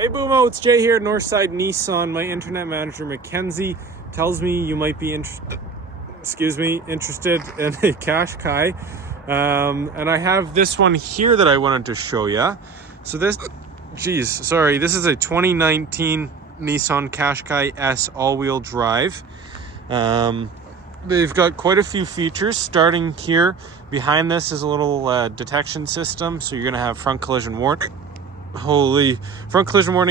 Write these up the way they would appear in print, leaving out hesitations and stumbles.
Hey Boomo, it's Jay here at Northside Nissan. My internet manager Mackenzie tells me you might be interested in a Qashqai. And I have this one here that I wanted to show you. So this is a 2019 Nissan Qashqai S all-wheel drive. They've got quite a few features. Starting here, behind this is a little detection system. So you're gonna have front collision warning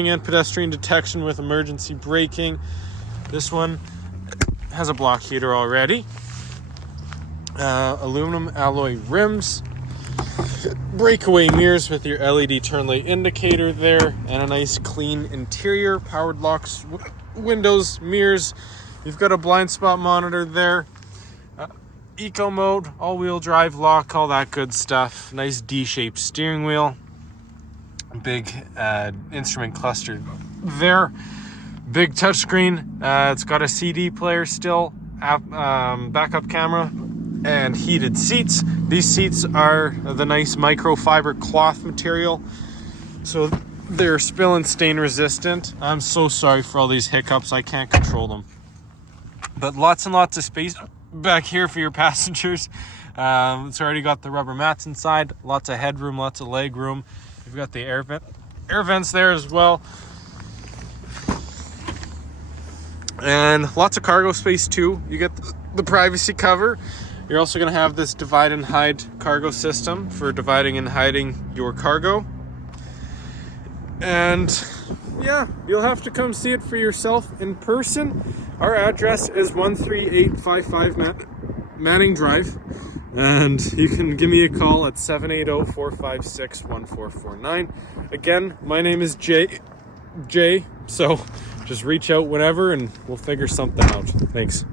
and pedestrian detection with emergency braking. This one has a block heater already. Aluminum alloy rims, breakaway mirrors with your LED turn light indicator there, and a nice clean interior, powered locks, windows, mirrors. You've got a blind spot monitor there, eco mode, all-wheel drive lock, all that good stuff. Nice D-shaped steering wheel, big instrument cluster there, big touchscreen. It's got a CD player still, backup camera, and heated seats. These seats are the nice microfiber cloth material, so they're spill and stain resistant. I'm so sorry for all these hiccups. I can't control them. But lots and lots of space back here for your passengers. It's already got the rubber mats inside, lots of headroom, lots of leg room. You've got the air vents there as well. And lots of cargo space too. You get the privacy cover. You're also going to have this divide and hide cargo system for dividing and hiding your cargo. And yeah, you'll have to come see it for yourself in person. Our address is 13855 Manning Drive. And you can give me a call at 780-456-1449. Again, my name is Jay, so just reach out whenever and we'll figure something out. Thanks.